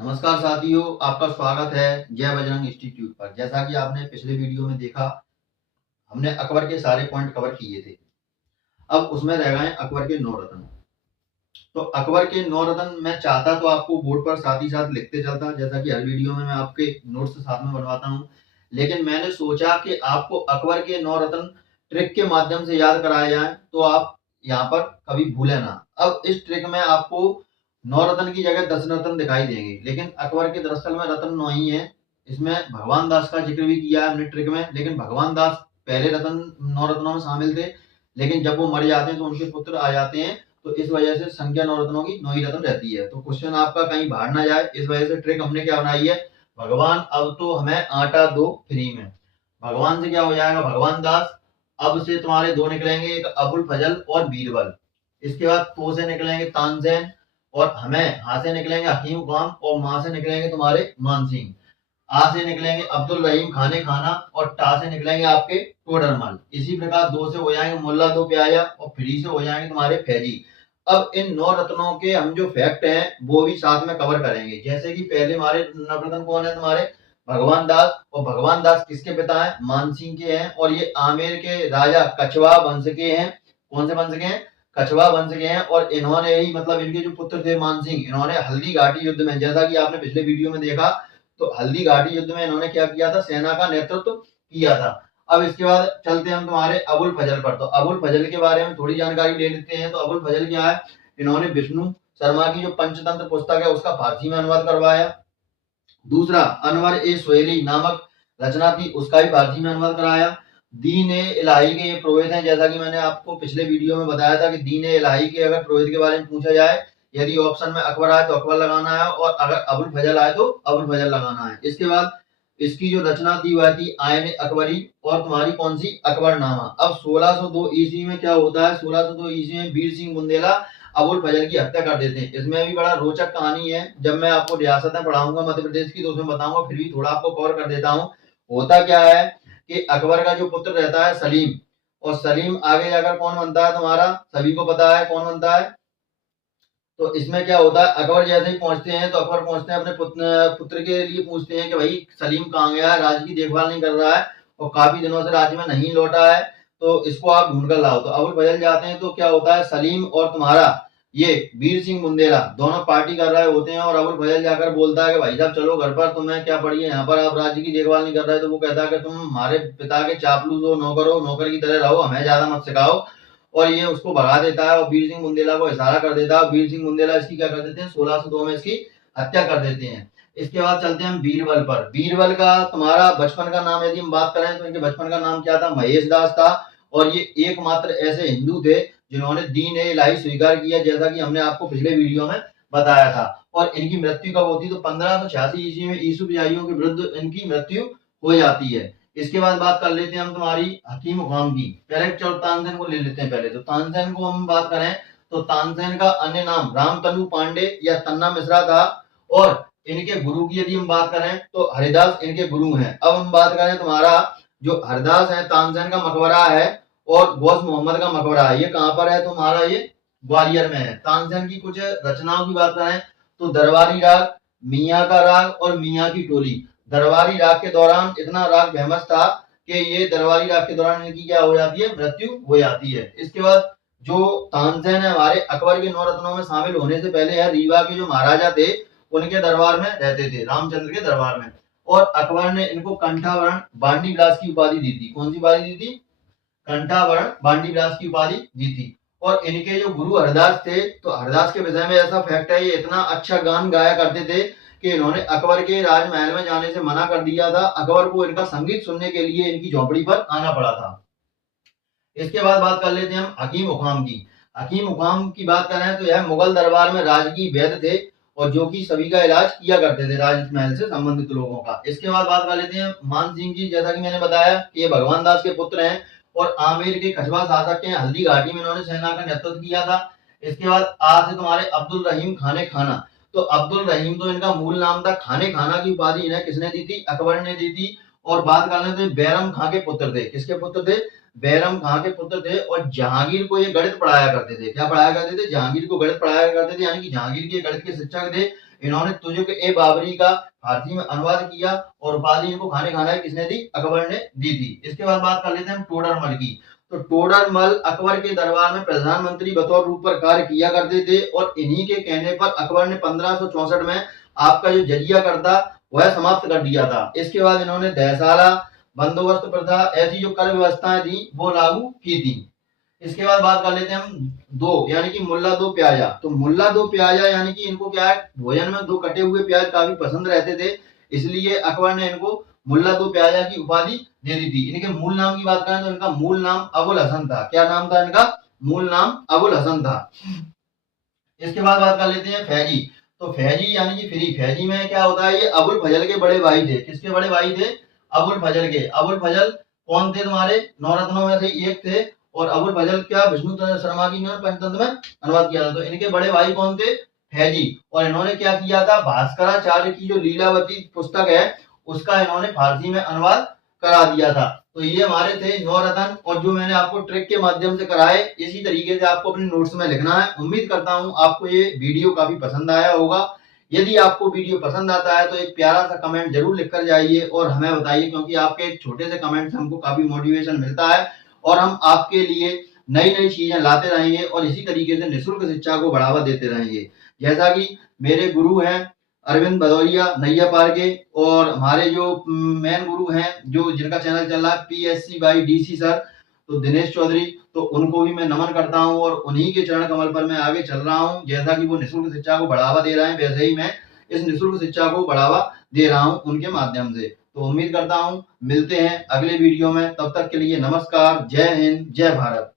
नमस्कार साथियों, आपका स्वागत है जय बजरंग इंस्टीट्यूट पर। जैसा कि आपने पिछले वीडियो में देखा, हमने अकबर के सारे पॉइंट कवर किए थे। अब उसमें रह गए अकबर के 9 रत्न। तो अकबर के 9 रत्न मैं चाहता तो आपको बोर्ड पर साथ ही साथ लिखते चलता, जैसा कि हर वीडियो में मैं आपके नोट्स साथ में बनवाता हूँ। लेकिन मैंने सोचा कि आपको अकबर के 9 रत्न ट्रिक के माध्यम से याद कराए जाए, तो आप यहाँ पर कभी भूले ना। अब इस ट्रिक में आपको 9 रत्न की जगह 10 रत्न दिखाई देंगे, लेकिन अकबर के दरअसल में रत्न 9 ही है। इसमें भगवान दास का जिक्र भी किया है हमने ट्रिक में, लेकिन भगवान दास पहले रत्न 9 रत्नों में शामिल थे, लेकिन जब वो मर जाते हैं तो उनके पुत्र आ जाते हैं, तो इस वजह से संख्या 9 रत्नों की 9 ही रत्न रहती है। तो क्वेश्चन आपका कहीं बाहर ना जाए, इस वजह से ट्रिक हमने क्या बनाई है, भगवान अब तो हमें आटा दो फ्री में। भगवान से क्या हो जाएगा, भगवान दास। अब से तुम्हारे दो निकलेंगे, एक अबुल फजल और बीरबल। इसके बाद तो से निकलेंगे तानसेन, और हमें हा से निकलेंगे हकीम खान, और मां से निकलेंगे तुम्हारे मानसिंह। आ से निकलेंगे अब्दुल रहीम खाने खाना, और टा से निकलेंगे आपके टोडरमल। इसी प्रकार दो से हो जाएंगे मुल्ला दो प्याजा, और फ्री से हो जाएंगे तुम्हारे फैजी। अब इन 9 रत्नों के हम जो फैक्ट हैं वो भी साथ में कवर करेंगे। जैसे कि पहले हमारे नवरत्न कौन है, तुम्हारे भगवान दास। और भगवान दास किसके पिता हैं, मानसिंह के हैं, और ये आमेर के राजा कछवा वंश के हैं। कौन से वंश के हैं, कछवा वंश के हैं। और इन्होंने ही मतलब इनके जो पुत्र थे मानसिंह, इन्होंने हल्दी घाटी युद्ध में, जैसा कि आपने पिछले वीडियो में देखा, तो हल्दी घाटी युद्ध में इन्होंने क्या किया था, सेना का नेतृत्व किया था। अब इसके बाद चलते हैं हम तुम्हारे अबुल फजल पर। तो अबुल फजल के बारे में थोड़ी जानकारी ले लेते हैं। तो अबुल फजल क्या है, इन्होंने विष्णु शर्मा की जो पंचतंत्र पुस्तक है उसका फारसी में अनुवाद करवाया। दूसरा, अनवर ए सोहेली नामक रचना थी, उसका भी फारसी में अनुवाद कराया। दीन ए इलाही के ये पुरोहित हैं, जैसा कि मैंने आपको पिछले वीडियो में बताया था कि दीन ए इलाही के अगर पुरोहित के बारे में पूछा जाए, यदि ऑप्शन में अकबर आए तो अकबर लगाना है, और अगर अबुल फजल आए तो अबुल फजल लगाना है। इसके बाद इसकी जो रचना थी वह थी आयन अकबरी, और तुम्हारी कौन सी, अकबरनामा। अब 1602 ईस्वी में क्या होता है, 1602 ईस्वी में वीर सिंह बुंदेला अबुल फजल की हत्या कर देते हैं। इसमें भी बड़ा रोचक कहानी है, जब मैं आपको रियासतें पढ़ाऊंगा मध्य प्रदेश की तो उसमें बताऊंगा, फिर भी थोड़ा आपको कवर कर देता हूँ। होता क्या है कि अकबर का जो पुत्र रहता है सलीम, और सलीम आगे जाकर कौन बनता है, तुम्हारा सभी को पता है कौन बनता है। तो इसमें क्या होता है, अकबर जैसे ही पहुंचते हैं तो अकबर पहुंचते हैं अपने पुत्र के लिए पूछते हैं कि भाई सलीम कहाँ गया है, राज्य की देखभाल नहीं कर रहा है और काफी दिनों से राज्य में नहीं लौटा है, तो इसको आप ढूंढ कर लाओ। तो अबुल फजल जाते हैं, तो क्या होता है, सलीम और तुम्हारा ये वीर सिंह बुंदेला दोनों पार्टी कर रहे होते हैं, और अबुल फजल जाकर बोलता है कि भाई साहब चलो घर पर, तुम्हें क्या पड़ी है यहाँ पर, आप राज्य की देखभाल नहीं कर रहे। तो वो कहता है कि तुम हमारे पिता के चापलूस हो, नौकर हो, नौकर की तरह रहो, हमें ज्यादा मत सिखाओ। और ये उसको भगा देता है, और वीर सिंह बुंदेला को इशारा कर देता है। वीर सिंह बुंदेला इसकी क्या कर देते हैं, 1602 में इसकी हत्या कर देते हैं। इसके बाद चलते हैं हम बीरबल पर। बीरबल का तुम्हारा बचपन का नाम यदि हम बात करें तो इनके बचपन का नाम क्या था, महेश दास था। और ये एकमात्र ऐसे हिंदू थे जिन्होंने दीन ए इलाही स्वीकार किया, जैसा कि हमने आपको पिछले वीडियो में बताया था। और इनकी मृत्यु कब होती, तो 1586 ईस्वी में ईसुफजाइयों के विरुद्ध इनकी मृत्यु हो जाती है। इसके बाद बात कर लेते हैं हम तुम्हारी हकीम खान की। पहले चलो तानसेन को ले लेते हैं। पहले तो तानसेन को हम बात करें तो तानसेन का अन्य नाम रामतनु पांडे या तन्ना मिश्रा था। और इनके गुरु की यदि हम बात करें तो हरिदास इनके गुरु हैं। अब हम बात करें तुम्हारा जो हरदास है, तानसेन का मकबरा है, और गौस मोहम्मद का मकबरा है। ये कहाँ पर है तुम्हारा, ये ग्वालियर में है। तानसेन की कुछ रचनाओं की बात करें तो दरबारी राग, मियाँ का राग, और मियाँ की टोली। दरबारी राग के दौरान इतना राग फेमस था कि ये दरबारी राग के दौरान इनकी क्या हो जाती है, मृत्यु हो जाती है। इसके बाद जो तानसेन है हमारे अकबर के 9 रत्नों में शामिल होने से पहले है रीवा के जो महाराजा थे उनके दरबार में रहते थे, रामचंद्र के दरबार में। और अकबर ने इनको कंठावरण बांडी विलास की उपाधि दी थी। कौन सी उपाधि दी थी, कंठावरण बांडी विलास की उपाधि दी थी। और इनके जो गुरु हरदास थे, तो हरदास के विषय में ऐसा फैक्ट है, ये इतना अच्छा गान गाया करते थे कि इन्होंने अकबर के राजमहल में जाने से मना कर दिया था। अकबर को इनका संगीत सुनने के लिए इनकी झोपड़ी पर आना पड़ा था। इसके बाद बात कर लेते हैं हम हकीम हुकाम की। हकीम हुकाम की बात करें तो यह मुगल दरबार में राजकीय वैद्य थे, और जो कि सभी का इलाज किया करते थे राजमहल से संबंधित लोगों का। इसके बाद बात कर लेते हैं मान सिंह की। जैसा कि मैंने बताया कि ये भगवान दास के पुत्र हैं, और आमेर के कछवा शासक के हल्दी घाटी में इन्होंने सेना का नेतृत्व किया था। इसके बाद आ से तुम्हारे अब्दुल रहीम खाने खाना। तो अब्दुल रहीम तो इनका मूल नाम था, खाने खाना की उपाधि इन्हें किसने दी थी, अकबर ने दी थी। और बात कर लेते हैं बैरम खां के पुत्र थे। किसके पुत्र थे, बैरम खां के पुत्र थे। और जहांगीर को ये गणित पढ़ाया करते थे। क्या पढ़ाया करते थे, जहांगीर को गणित पढ़ाया करते थे, यानी कि जहांगीर के गणित के शिक्षक थे। इन्होंने तुझ के ए बाबरी का फारसी में अनुवाद किया और उपाधि इनको खाने खाना किसने दी? अकबर ने दी थी। इसके बाद बात कर लेते हैं हम टोडरमल की। तो टोडरमल अकबर के दरबार में प्रधानमंत्री बतौर रूप पर कार्य किया करते थे और इन्हीं के कहने पर अकबर ने 1564 में आपका जो जजिया कर था वह समाप्त कर दिया था। इसके बाद इन्होंने दहसाला, बंदोबस्त प्रथा, ऐसी जो कर व्यवस्थाएं थी वो लागू की थी। इसके बाद बात कर लेते हैं हम दो यानी कि मुल्ला दो प्याजा। तो मुल्ला दो प्याजा यानी कि इनको क्या है, भोजन में दो कटे हुए प्याज काफी पसंद रहते थे, इसलिए अकबर ने इनको मुल्ला दो प्याजा की उपाधि दे दी थी। इनके मूल नाम की बात करें तो इनका मूल नाम अबुल हसन था। क्या नाम था इनका? मूल नाम अबुल हसन था। इसके बाद बात कर लेते हैं फैजी। तो फैजी यानी कि फ्री। फैजी में क्या होता है, ये अबुल फजल के बड़े भाई थे। किसके बड़े भाई थे? अबुल फजल के। अबुल फजल कौन थे? तुम्हारे नवरत्नों में से एक थे और अबुल फजल क्या विष्णु शर्मा की ने पंचतंत्र में अनुवाद किया था। तो इनके बड़े भाई कौन थे? फैजी। और इन्होंने क्या किया था, भास्कराचार्य की जो लीलावती पुस्तक है उसका इन्होंने फारसी में अनुवाद करा दिया था। तो ये हमारे थे नवरत्न, और जो मैंने आपको ट्रिक के माध्यम से कराए इसी तरीके से आपको अपने नोट्स में लिखना है। उम्मीद करता हूं आपको ये वीडियो काफी पसंद आया होगा। यदि आपको वीडियो पसंद आता है तो एक प्यारा सा कमेंट जरूर लिख कर जाइए और हमें बताइए, क्योंकि आपके एक छोटे से कमेंट से हमको काफी मोटिवेशन मिलता है और हम आपके लिए नई नई चीजें लाते रहेंगे और इसी तरीके से निःशुल्क शिक्षा को बढ़ावा देते रहेंगे। जैसा कि मेरे गुरु हैं अरविंद भदौरिया नैया पार के, और हमारे जो मेन गुरु हैं जो जिनका चैनल चल रहा है PSC बाई DC सर, तो दिनेश चौधरी, तो उनको भी मैं नमन करता हूं और उन्हीं के चरण कमल पर मैं आगे चल रहा हूं। जैसा कि वो निःशुल्क शिक्षा को बढ़ावा दे रहे हैं वैसे ही मैं इस निःशुल्क शिक्षा को बढ़ावा दे रहा हूं उनके माध्यम से। तो उम्मीद करता हूं मिलते हैं अगले वीडियो में, तब तक के लिए नमस्कार, जय हिंद, जय भारत।